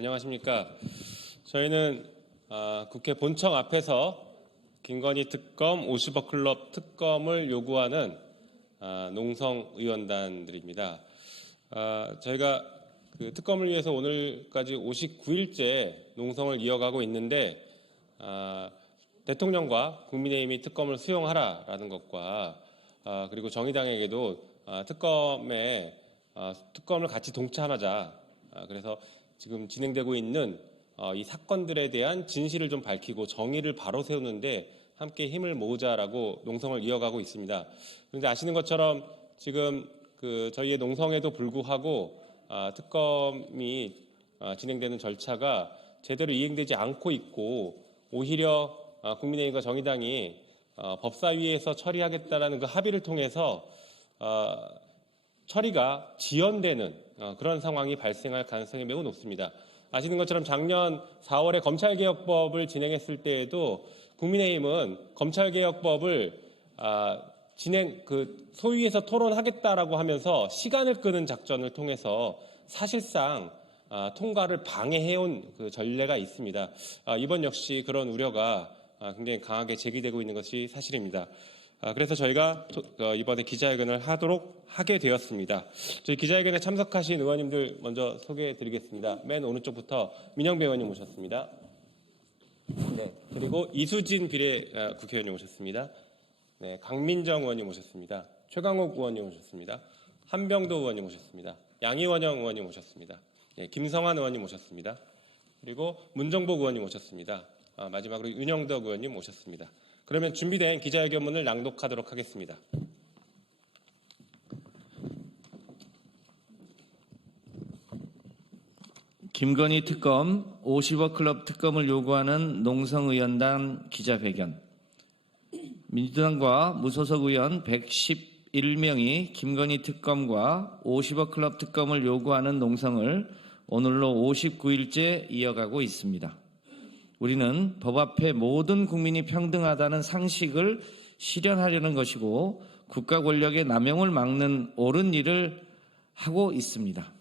안녕하십니까. 저희는 국회 본청 앞에서 김건희 특검, 50억 클럽 특검을 요구하는 농성 의원단들입니다. 저희가 그 특검을 위해서 오늘까지 59일째 농성을 이어가고 있는데 대통령과 국민의힘이 특검을 수용하라라는 것과 그리고 정의당에게도 특검을 같이 동참하자. 그래서 지금 진행되고 있는 이 사건들에 대한 진실을 좀 밝히고 정의를 바로 세우는데 함께 힘을 모으자라고 농성을 이어가고 있습니다. 그런데 아시는 것처럼 지금 저희의 농성에도 불구하고 특검이 진행되는 절차가 제대로 이행되지 않고 있고 오히려 국민의힘과 정의당이 법사위에서 처리하겠다라는 그 합의를 통해서 처리가 지연되는 그런 상황이 발생할 가능성이 매우 높습니다. 아시는 것처럼 작년 4월에 검찰개혁법을 진행했을 때에도 국민의힘은 검찰개혁법을 소위에서 토론하겠다라고 하면서 시간을 끄는 작전을 통해서 사실상 통과를 방해해온 그 전례가 있습니다. 이번 역시 그런 우려가 굉장히 강하게 제기되고 있는 것이 사실입니다. 그래서 저희가 이번에 기자회견을 하게 되었습니다. 저희 기자회견에 참석하신 의원님들 먼저 소개해드리겠습니다. 맨 오른쪽부터 민영배 의원님 오셨습니다. 네, 그리고 이수진 비례 국회의원님 오셨습니다. 네, 강민정 의원님 오셨습니다. 최강욱 의원님 오셨습니다. 한병도 의원님 오셨습니다. 양이원영 의원님 오셨습니다. 네, 김성환 의원님 오셨습니다. 그리고 문정복 의원님 오셨습니다. 마지막으로 윤영덕 의원님 오셨습니다. 그러면 준비된 기자회견문을 낭독하도록 하겠습니다. 김건희 특검, 50억 클럽 특검을 요구하는 농성의원단 기자회견. 민주당과 무소속 의원 111명이 김건희 특검과 50억 클럽 특검을 요구하는 농성을 오늘로 59일째 이어가고 있습니다. 우리는 법 앞에 모든 국민이 평등하다는 상식을 실현하려는 것이고 국가 권력의 남용을 막는 옳은 일을 하고 있습니다.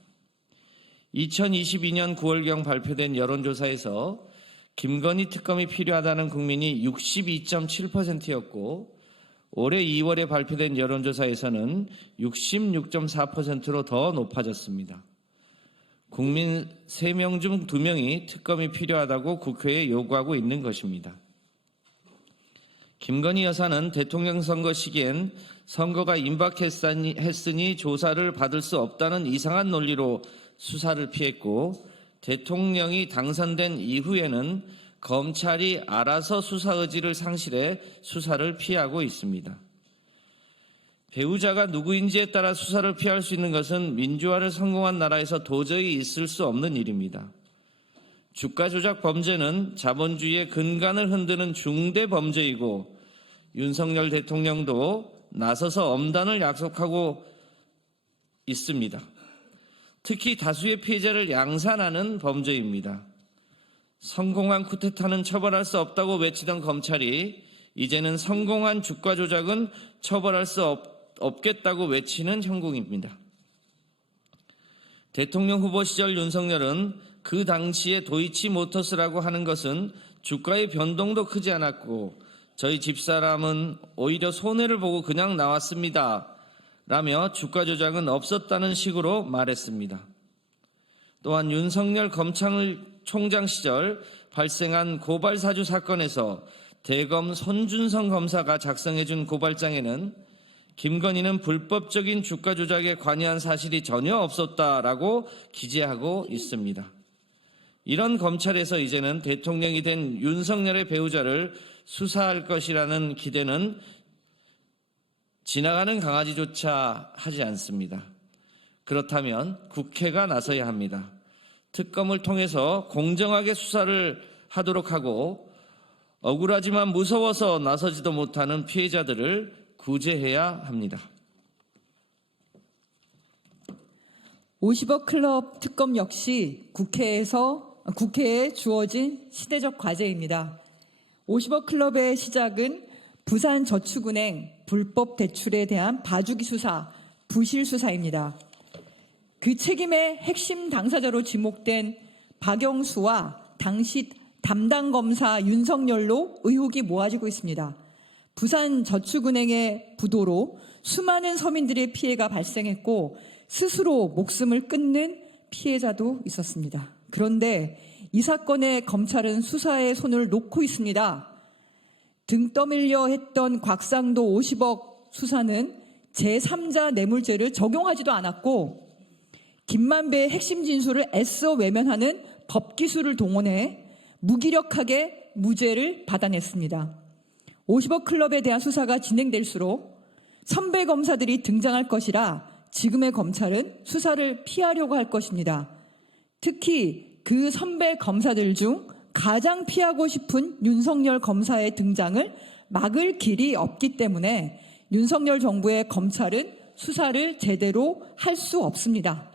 2022년 9월경 발표된 여론조사에서 김건희 특검이 필요하다는 국민이 62.7%였고 올해 2월에 발표된 여론조사에서는 66.4%로 더 높아졌습니다. 국민 3명 중 2명이 특검이 필요하다고 국회에 요구하고 있는 것입니다. 김건희 여사는 대통령 선거 시기엔 선거가 임박했으니 조사를 받을 수 없다는 이상한 논리로 수사를 피했고 대통령이 당선된 이후에는 검찰이 알아서 수사 의지를 상실해 수사를 피하고 있습니다. 배우자가 누구인지에 따라 수사를 피할 수 있는 것은 민주화를 성공한 나라에서 도저히 있을 수 없는 일입니다. 주가 조작 범죄는 자본주의의 근간을 흔드는 중대 범죄이고 윤석열 대통령도 나서서 엄단을 약속하고 있습니다. 특히 다수의 피해자를 양산하는 범죄입니다. 성공한 쿠데타는 처벌할 수 없다고 외치던 검찰이 이제는 성공한 주가 조작은 처벌할 수 없겠다고 외치는 형국입니다. 대통령 후보 시절 윤석열은 그 당시에 도이치모터스라고 하는 것은 주가의 변동도 크지 않았고 저희 집사람은 오히려 손해를 보고 그냥 나왔습니다. 라며 주가 조작은 없었다는 식으로 말했습니다. 또한 윤석열 검찰총장 시절 발생한 고발사주 사건에서 대검 손준성 검사가 작성해준 고발장에는 김건희는 불법적인 주가 조작에 관여한 사실이 전혀 없었다라고 기재하고 있습니다. 이런 검찰에서 이제는 대통령이 된 윤석열의 배우자를 수사할 것이라는 기대는 지나가는 강아지조차 하지 않습니다. 그렇다면 국회가 나서야 합니다. 특검을 통해서 공정하게 수사를 하도록 하고 억울하지만 무서워서 나서지도 못하는 피해자들을 구제해야 합니다. 50억 클럽 특검 역시 국회에 주어진 시대적 과제입니다. 50억 클럽의 시작은 부산저축은행 불법 대출에 대한 봐주기 수사, 부실 수사입니다. 그 책임의 핵심 당사자로 지목된 박영수와 당시 담당 검사 윤석열로 의혹이 모아지고 있습니다. 부산저축은행의 부도로 수많은 서민들의 피해가 발생했고 스스로 목숨을 끊는 피해자도 있었습니다. 그런데 이 사건에 검찰은 수사에 손을 놓고 있습니다. 등 떠밀려 했던 곽상도 50억 수사는 제3자 뇌물죄를 적용하지도 않았고 김만배의 핵심 진술을 애써 외면하는 법기술을 동원해 무기력하게 무죄를 받아냈습니다. 50억 클럽에 대한 수사가 진행될수록 선배 검사들이 등장할 것이라 지금의 검찰은 수사를 피하려고 할 것입니다. 특히 그 선배 검사들 중 가장 피하고 싶은 윤석열 검사의 등장을 막을 길이 없기 때문에 윤석열 정부의 검찰은 수사를 제대로 할 수 없습니다.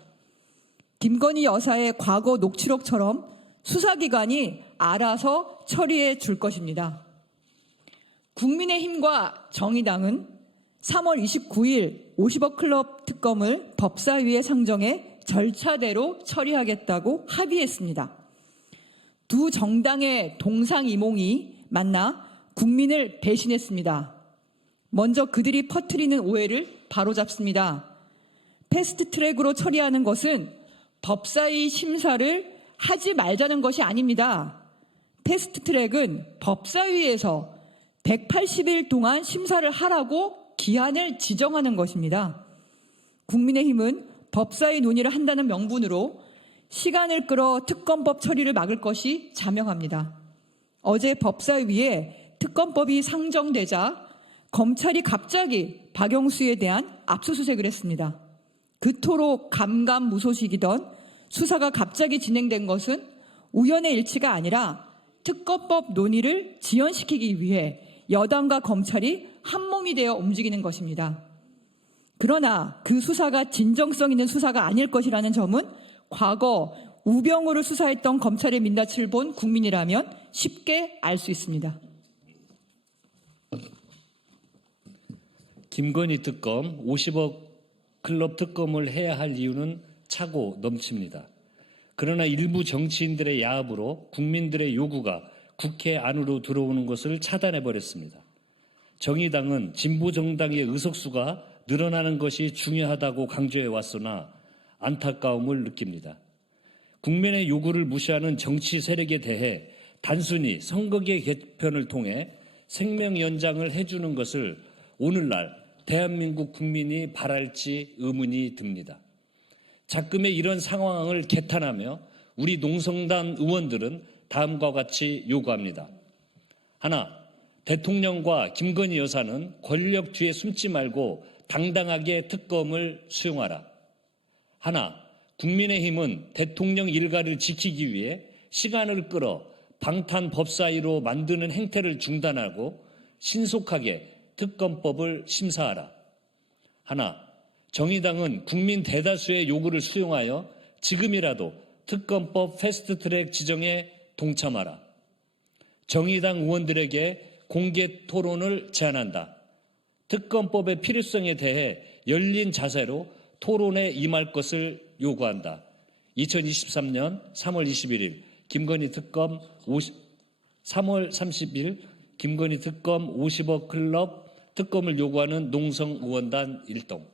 김건희 여사의 과거 녹취록처럼 수사기관이 알아서 처리해 줄 것입니다. 국민의힘과 정의당은 3월 29일 50억 클럽 특검을 법사위에 상정해 절차대로 처리하겠다고 합의했습니다. 두 정당의 동상이몽이 만나 국민을 배신했습니다. 먼저 그들이 퍼뜨리는 오해를 바로잡습니다. 패스트트랙으로 처리하는 것은 법사위 심사를 하지 말자는 것이 아닙니다. 패스트트랙은 법사위에서 180일 동안 심사를 하라고 기한을 지정하는 것입니다. 국민의힘은 법사위 논의를 한다는 명분으로 시간을 끌어 특검법 처리를 막을 것이 자명합니다. 어제 법사위에 특검법이 상정되자 검찰이 갑자기 박영수에 대한 압수수색을 했습니다. 그토록 감감무소식이던 수사가 갑자기 진행된 것은 우연의 일치가 아니라 특검법 논의를 지연시키기 위해 여당과 검찰이 한몸이 되어 움직이는 것입니다. 그러나 그 수사가 진정성 있는 수사가 아닐 것이라는 점은 과거 우병우를 수사했던 검찰의 민낯을 본 국민이라면 쉽게 알 수 있습니다. 김건희 특검, 50억 클럽 특검을 해야 할 이유는 차고 넘칩니다. 그러나 일부 정치인들의 야합으로 국민들의 요구가 국회 안으로 들어오는 것을 차단해버렸습니다. 정의당은 진보정당의 의석수가 늘어나는 것이 중요하다고 강조해왔으나 안타까움을 느낍니다. 국민의 요구를 무시하는 정치 세력에 대해 단순히 선거제 개편을 통해 생명 연장을 해주는 것을 오늘날 대한민국 국민이 바랄지 의문이 듭니다. 자금의 이런 상황을 개탄하며 우리 농성당 의원들은 다음과 같이 요구합니다. 하나, 대통령과 김건희 여사는 권력 뒤에 숨지 말고 당당하게 특검을 수용하라. 하나, 국민의힘은 대통령 일가를 지키기 위해 시간을 끌어 방탄법사위로 만드는 행태를 중단하고 신속하게 특검법을 심사하라. 하나, 정의당은 국민 대다수의 요구를 수용하여 지금이라도 특검법 패스트트랙 지정에 동참하라. 정의당 의원들에게 공개 토론을 제안한다. 특검법의 필요성에 대해 열린 자세로 토론에 임할 것을 요구한다. 2023년 3월 21일 김건희 특검 3월 30일 김건희 특검 50억 클럽 특검을 요구하는 농성의원단 일동.